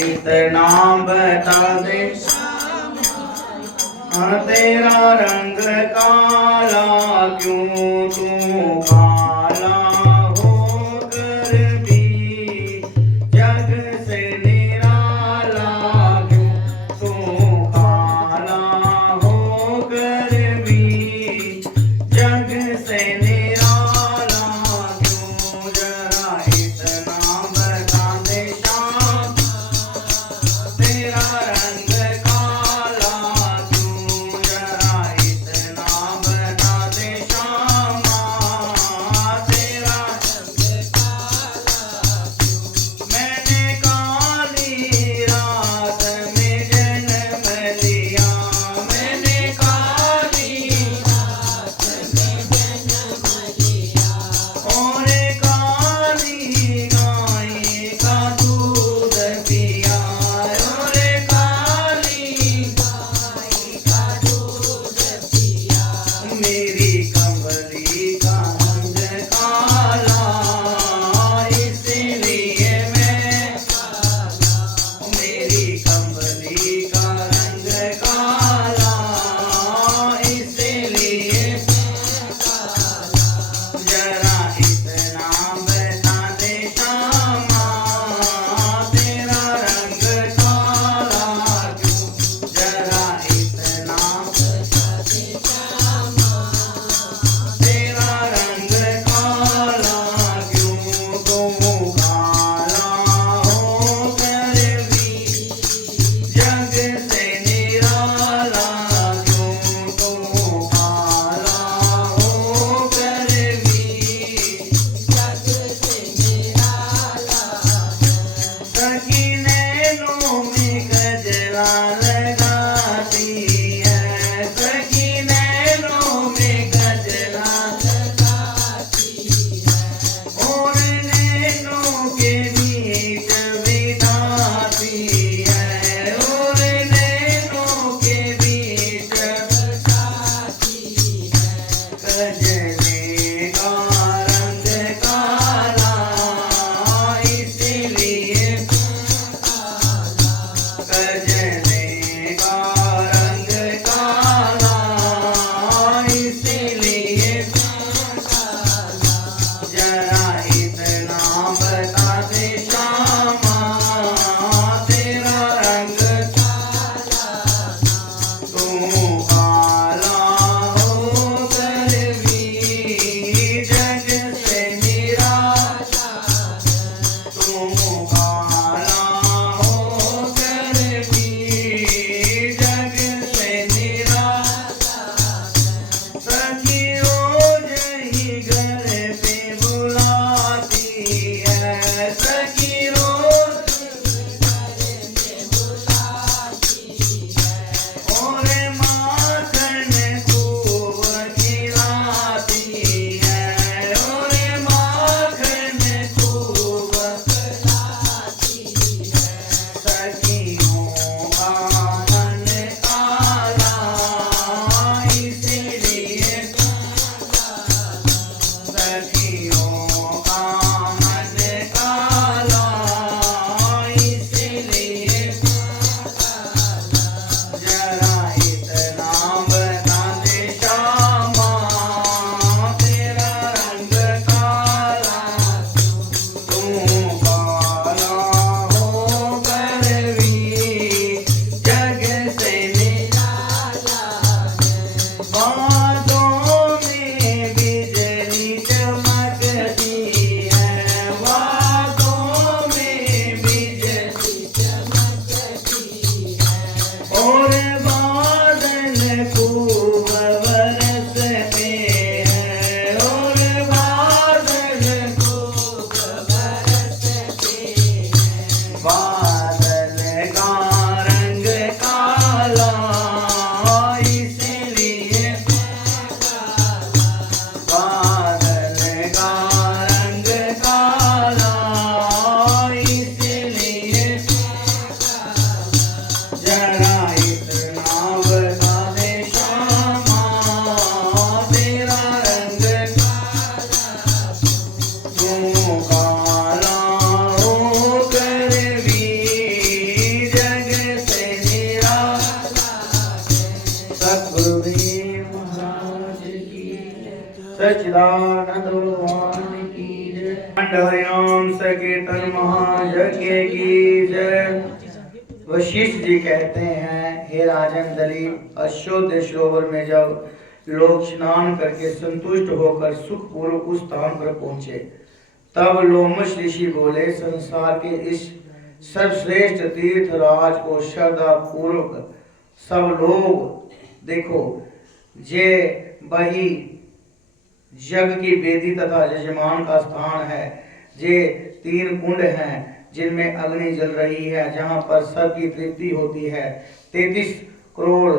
इतना बता दे तेरा रंग काला क्यों तू काला होकर भी जग से निराला क्यों तू काला होकर भी जग से निराला क्यों जरा इतना बता दे श्याम तेरा रंग काला क्यों जरा इतना बता दे श्याम सच्चिदानंद भगवान की जय। हरिनाम संकीर्तन महायज्ञ की जय। वशिष्ठ जी कहते हैं, हे राजन दलीप, अश्वत्थ सरोवर में जब लोग स्नान करके संतुष्ट होकर सुखपूर्वक उस स्थान पर पहुंचे, तब लोमश ऋषि बोले, संसार के इस सर्वश्रेष्ठ तीर्थ राज को श्रद्धा पूर्वक सब लोग देखो। जे वही जग की वेदी तथा यजमान का स्थान है। जे 3 कुंड हैं जिनमें अग्नि जल रही है, जहाँ पर सबकी तृप्ति होती है। 33 करोड़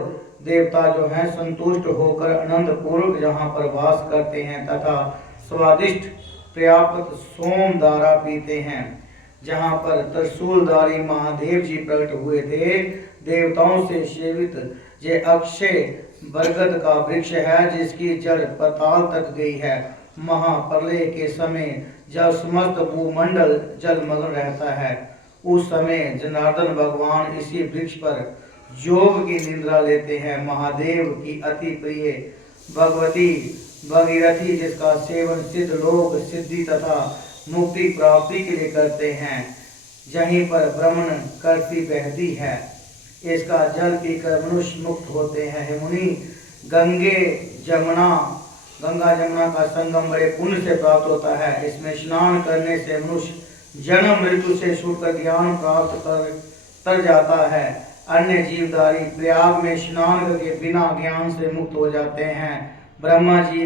देवता जो हैं संतुष्ट होकर आनंद पूर्वक जहाँ पर वास करते हैं तथा स्वादिष्ट पर्याप्त सोम धारा पीते हैं। जहाँ पर त्रिशूलधारी महादेव जी प्रकट हुए थे। देवताओं से सेवित ये अक्षय बरगद का वृक्ष है, जिसकी जड़ पाताल तक गई है। महाप्रलय के समय जब समस्त भूमंडल जलमग्न रहता है, उस समय जनार्दन भगवान इसी वृक्ष पर योग की निद्रा लेते हैं। महादेव की अति प्रिय भगवती भगीरथी, जिसका सेवन सिद्ध लोक सिद्धि तथा मुक्ति प्राप्ति के लिए करते हैं, जहीं पर भ्रमण करती बहती है। इसका जल पीकर मनुष्य मुक्त होते हैं। हे मुनि, गंगा जमुना का संगम बड़े पुण्य से प्राप्त होता है। इसमें स्नान करने से मनुष्य जन्म मृत्यु से छूटकर ज्ञान प्राप्त कर जाता है। अन्य जीवधारी प्रयाग में स्नान करके बिना ज्ञान से मुक्त हो जाते हैं। ब्रह्मा जी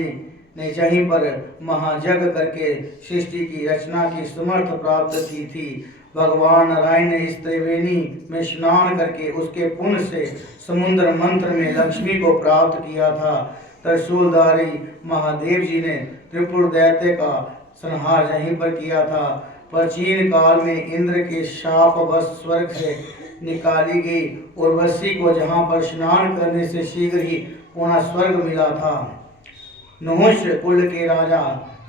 ने जहीं पर महायज्ञ करके सृष्टि की रचना की समर्थ प्राप्त की थी, भगवान नारायण ने इस त्रिवेणी में स्नान करके उसके पुण्य से समुद्र मंत्र में लक्ष्मी को प्राप्त किया था। त्रिशूलधारी महादेव जी ने त्रिपुर दैत्य का संहार यहीं पर किया था। प्राचीन काल में इंद्र के शाप वश स्वर्ग से निकाली गई उर्वशी को जहाँ पर स्नान करने से शीघ्र ही पुनः स्वर्ग मिला था। नहुष कुल के राजा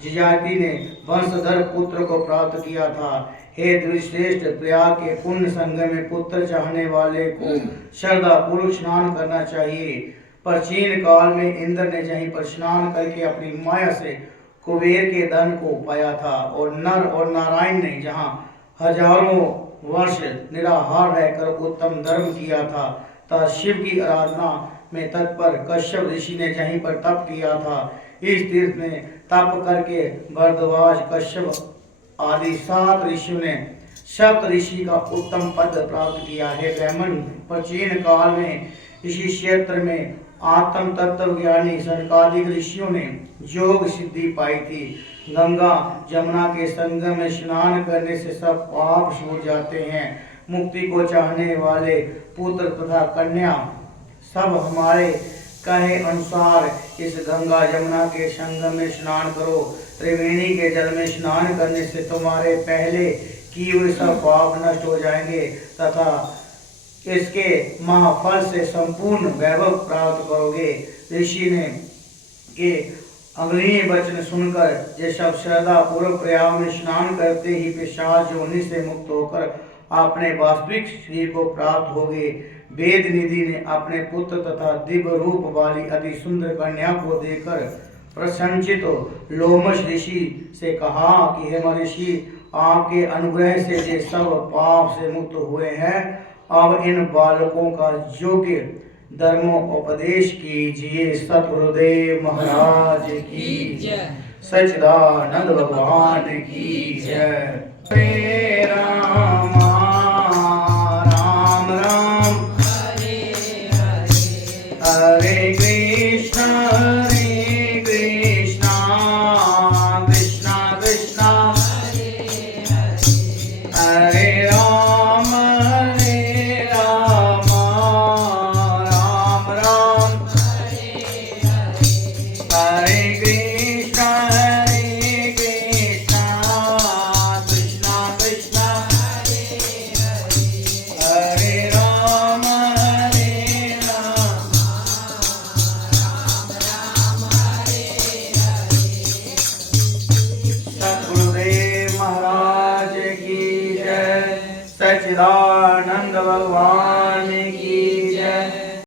ययाति ने वंशधर पुत्र को प्राप्त किया था। हे द्विश्रेष्ठ, प्रयाग के पुण्य संगम में पुत्र चाहने वाले को श्रद्धा पूर्वक स्नान करना चाहिए। प्राचीन काल में इंद्र ने यहीं पर स्नान करके अपनी माया से कुबेर के धन को पाया था, और नर और नारायण ने जहाँ हजारों वर्ष निराहार रहकर उत्तम धर्म किया था, तथा शिव की आराधना में तत्पर कश्यप ऋषि ने यहीं पर तप किया था। इस तीर्थ में तप करके भरद्वाज, कश्यप आदि 7 ऋषियों ने सप्त ऋषि का उत्तम पद प्राप्त किया है। ब्राह्मण प्राचीन काल में इसी क्षेत्र में आत्म तत्व ज्ञानी सनकादिक ऋषियों ने योग सिद्धि पाई थी। गंगा जमुना के संगम में स्नान करने से सब पाप छूट जाते हैं। मुक्ति को चाहने वाले पुत्र तथा कन्या सब हमारे कहे अनुसार इस गंगा जमुना के संगम में स्नान करो। त्रिवेणी के जल में स्नान करने से तुम्हारे पहले किए हुए सब पाप नष्ट हो जाएंगे तथा इसके महाफल से संपूर्ण वैभव प्राप्त करोगे। ऋषि ने के अग्नि वचन सुनकर ये सब श्रद्धा पूर्वक प्रयाग में स्नान करते ही पिशाच योनि से मुक्त होकर अपने वास्तविक शरीर को प्राप्त हो गए। वेद निधि ने अपने पुत्र तथा दिव्य रूप वाली अति सुंदर कन्या को देखकर प्रसन्नचित लोमश ऋषि से कहा कि हे महर्षि, आपके अनुग्रह से ये सब पाप से मुक्त हुए हैं। अब इन बालकों का योग्य धर्मोपदेश कीजिए। सतगुरुदेव महाराज की जय। सच्चिदानंद भगवान की जय। हरे राम राम राम हरे हरे, हरे कृष्ण कृष्ण कृष्ण हरे हरे, हरे राम राम राम हरे हरे, हरे कृष्ण कृष्ण कृष्ण हरे हरे, हरे राम सतगुरुदेव महाराज की जय। सच्चिदानंद भगवान की